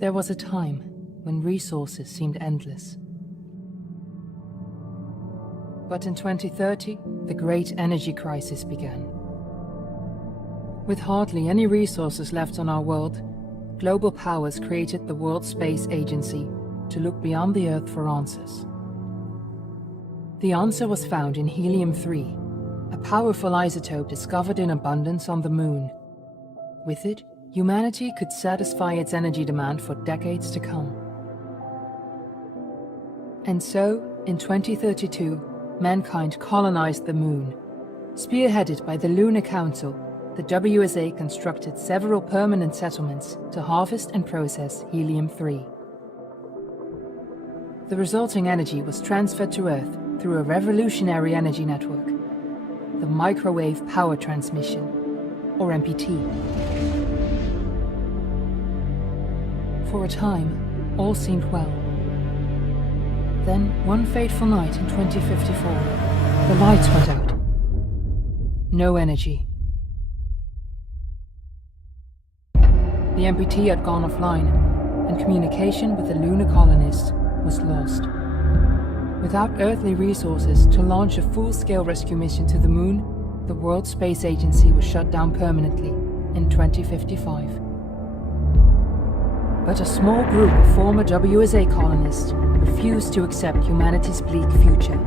There was a time when resources seemed endless. But in 2030, the great energy crisis began. With hardly any resources left on our world, global powers created the World Space Agency to look beyond the Earth for answers. The answer was found in helium-3, a powerful isotope discovered in abundance on the Moon. With it, humanity could satisfy its energy demand for decades to come. And so, in 2032, mankind colonized the Moon. Spearheaded by the Lunar Council, the WSA constructed several permanent settlements to harvest and process helium-3. The resulting energy was transferred to Earth through a revolutionary energy network, the Microwave Power Transmission, or MPT. For a time, all seemed well. Then, one fateful night in 2054, the lights went out. No energy. The MPT had gone offline, and communication with the lunar colonists was lost. Without earthly resources to launch a full-scale rescue mission to the Moon, the World Space Agency was shut down permanently in 2055. But a small group of former WSA colonists refused to accept humanity's bleak future.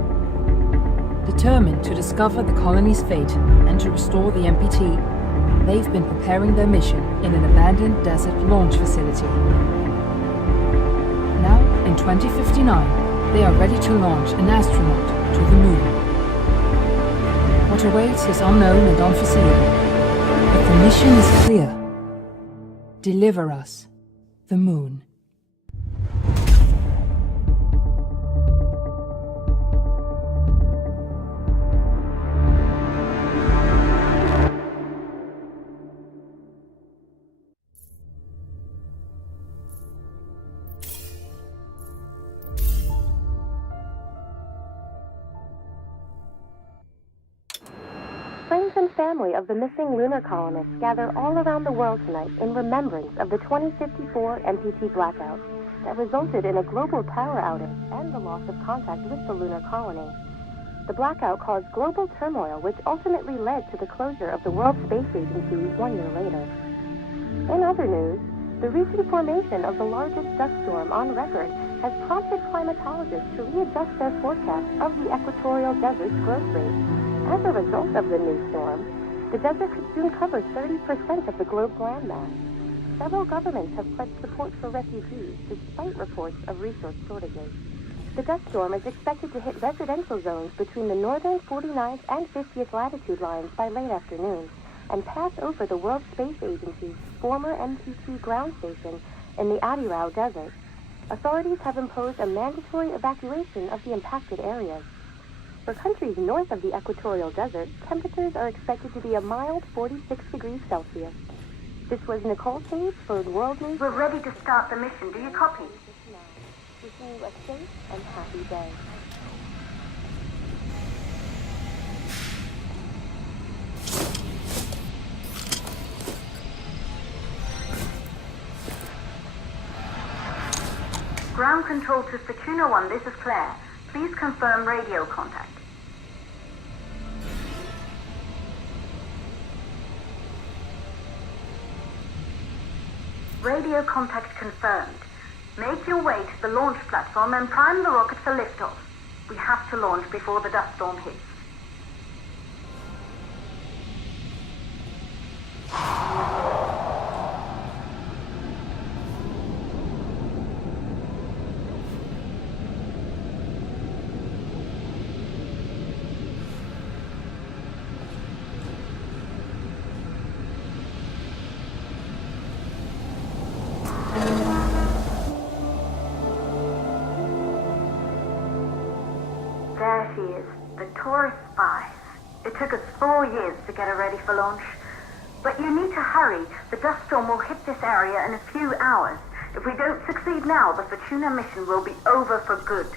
Determined to discover the colony's fate and to restore the MPT, they've been preparing their mission in an abandoned desert launch facility. Now, in 2059, they are ready to launch an astronaut to the Moon. What awaits is unknown and unforeseeable, but the mission is clear. Deliver us the Moon. Friends and family of the missing lunar colonists gather all around the world tonight in remembrance of the 2054 MPT blackout that resulted in a global power outage and the loss of contact with the lunar colony. The blackout caused global turmoil, which ultimately led to the closure of the World Space Agency 1 year later. In other news, the recent formation of the largest dust storm on record has prompted climatologists to readjust their forecast of the equatorial desert's growth rate. As a result of the new storm, the desert could soon cover 30% of the globe's landmass. Several governments have pledged support for refugees, despite reports of resource shortages. The dust storm is expected to hit residential zones between the northern 49th and 50th latitude lines by late afternoon, and pass over the World Space Agency's former MPT ground station in the Adirau Desert. Authorities have imposed a mandatory evacuation of the impacted areas. For countries north of the equatorial desert, temperatures are expected to be a mild 46 degrees Celsius. This was Nicole Page for World News. We're ready to start the mission. Do you copy? Wishing you a safe and happy day. Ground control to Fortuna 1, this is Claire. Please confirm radio contact. Radio contact confirmed. Make your way to the launch platform and prime the rocket for liftoff. We have to launch before the dust storm hits. There she is, the tourist spies. It took us 4 years to get her ready for launch. But you need to hurry. The dust storm will hit this area in a few hours. If we don't succeed now, the Fortuna mission will be over for good.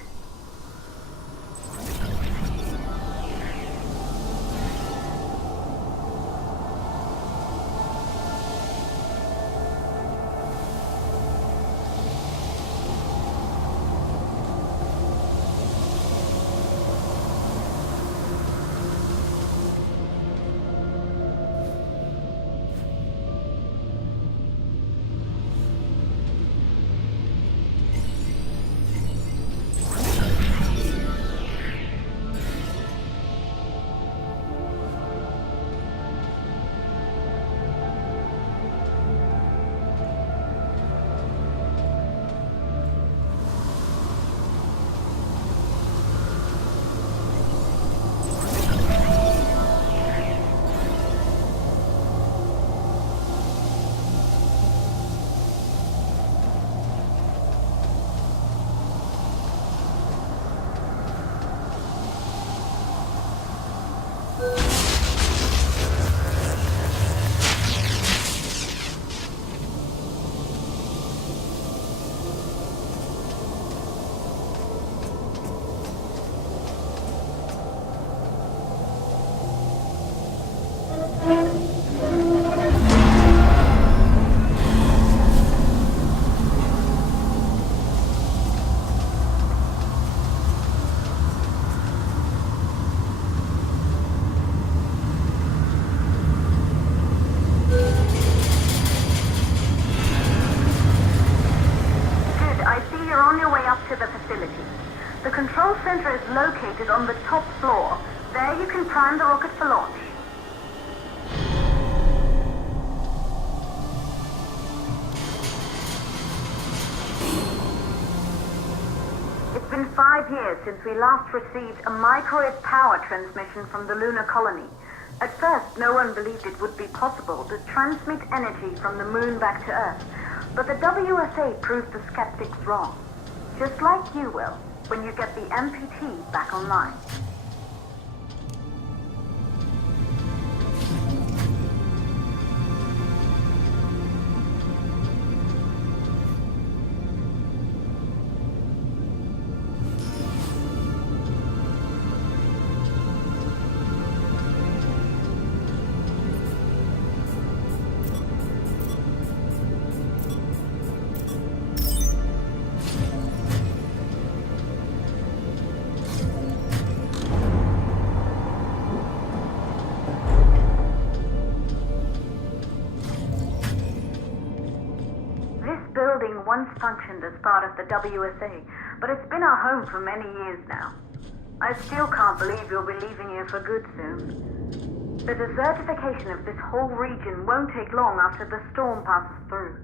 facilities. The control center is located on the top floor. There you can prime the rocket for launch. It's been 5 years since we last received a microwave power transmission from the lunar colony. At first, no one believed it would be possible to transmit energy from the moon back to Earth. But the WSA proved the skeptics wrong. Just like you will, when you get the MPT back online. Once functioned as part of the WSA, but it's been our home for many years now. I still can't believe you'll be leaving here for good soon. The desertification of this whole region won't take long after the storm passes through.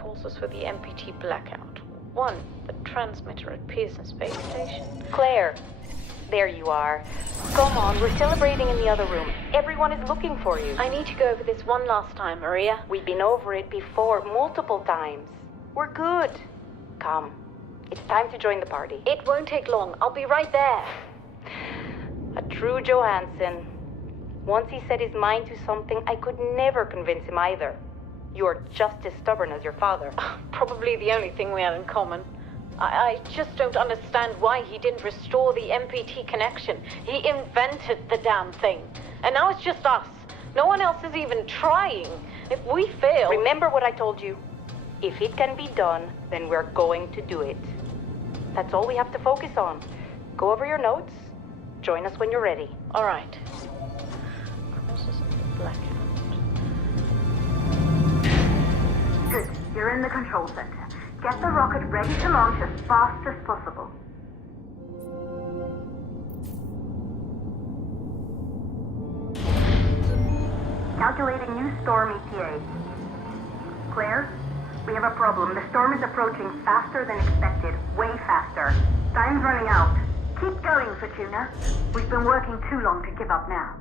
Causes for the MPT blackout. 1, the transmitter at Pearson Space Station. Claire, there you are. Come on, we're celebrating in the other room. Everyone is looking for you. I need to go over this one last time, Maria. We've been over it before, multiple times. We're good. Come. It's time to join the party. It won't take long. I'll be right there. A true Johansson. Once he set his mind to something, I could never convince him either. You're just as stubborn as your father. Probably the only thing we had in common. I just don't understand why he didn't restore the MPT connection. He invented the damn thing. And now it's just us. No one else is even trying. If we fail... Remember what I told you? If it can be done, then we're going to do it. That's all we have to focus on. Go over your notes. Join us when you're ready. All right. Causes of the blackout. Good. You're in the control center. Get the rocket ready to launch as fast as possible. Calculating new storm ETA. Claire? We have a problem. The storm is approaching faster than expected. Way faster. Time's running out. Keep going, Fortuna. We've been working too long to give up now.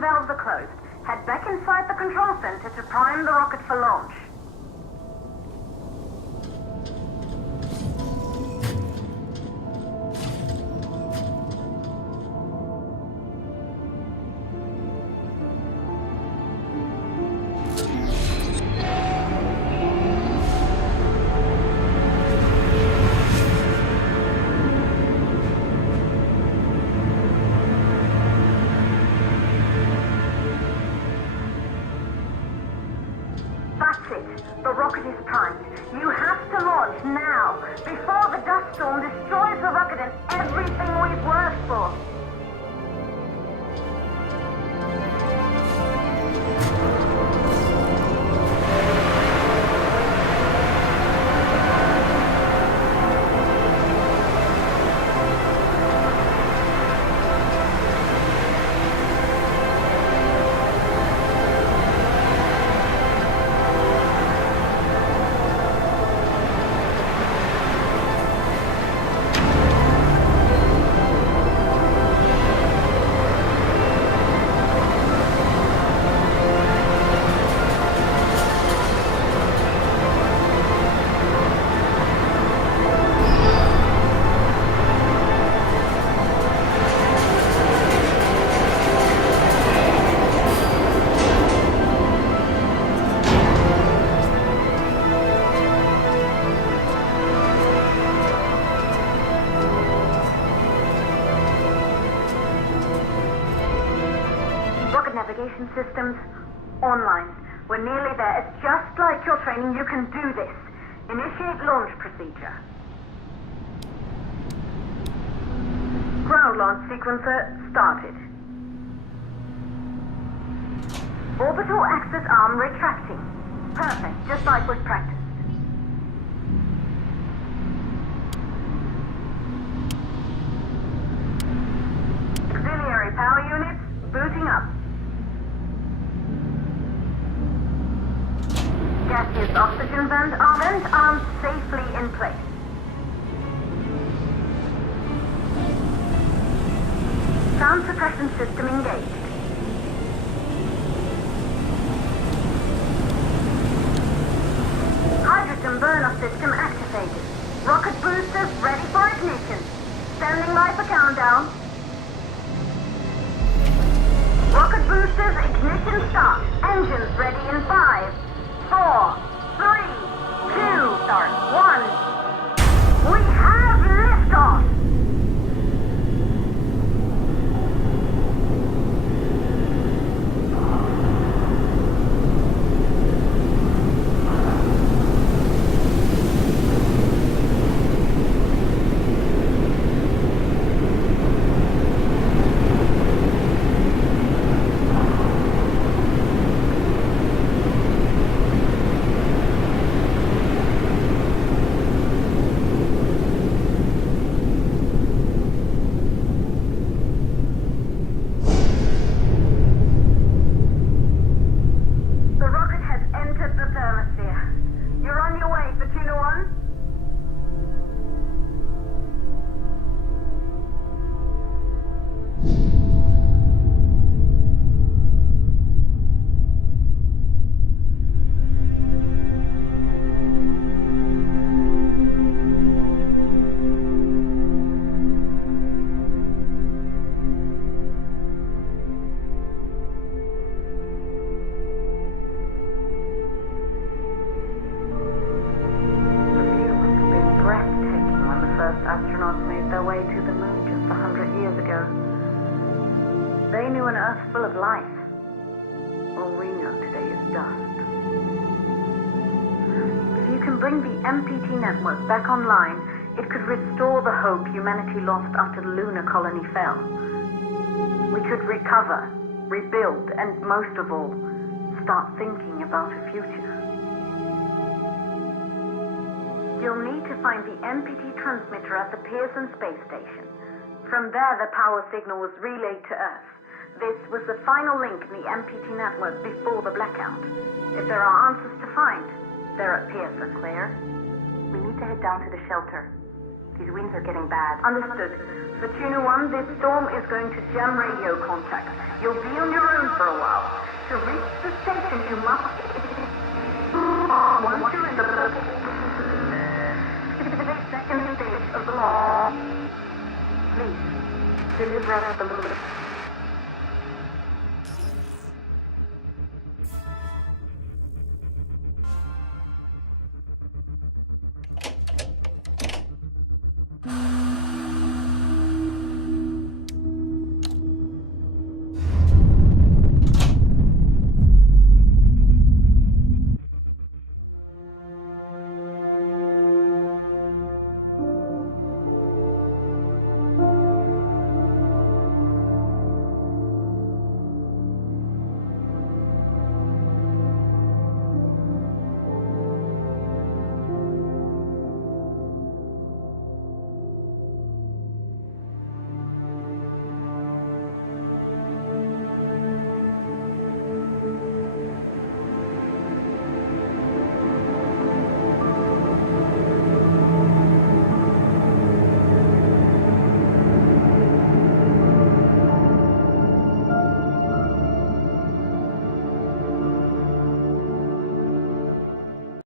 Valves are closed. Head back inside the control center to prime the rocket for launch. The rocket is primed. You have to launch now, before the dust storm destroys the rocket and everything we've worked for. Navigation systems online. We're nearly there. It's just like your training. You can do this. Initiate launch procedure. Ground launch sequencer started. Orbital axis arm retracting. Perfect, just like we've practiced. Auxiliary power units booting up. gaseous oxygen vent arms safely in place. Sound suppression system engaged. Hydrogen burner system activated. Rocket boosters ready for ignition. Standing by for countdown. Rocket boosters ignition start. Engines ready in 5, 4, 3, 2, start, 1. We have liftoff! Astronauts made their way to the moon just 100 years ago. They knew an Earth full of life. All we know today is dust. If you can bring the MPT network back online, it could restore the hope humanity lost after the lunar colony fell. We could recover, rebuild, and most of all, start thinking about a future. You'll need to find the MPT transmitter at the Pearson space station. From there, the power signal was relayed to Earth. This was the final link in the MPT network before the blackout. If there are answers to find, they're at Pearson. Claire, we need to head down to the shelter. These winds are getting bad. Understood. Fortuna 1, this storm is going to jam radio contact. You'll be on your own for a while. To reach the station, you must... Once you're in the second stage of the law, please, deliver us the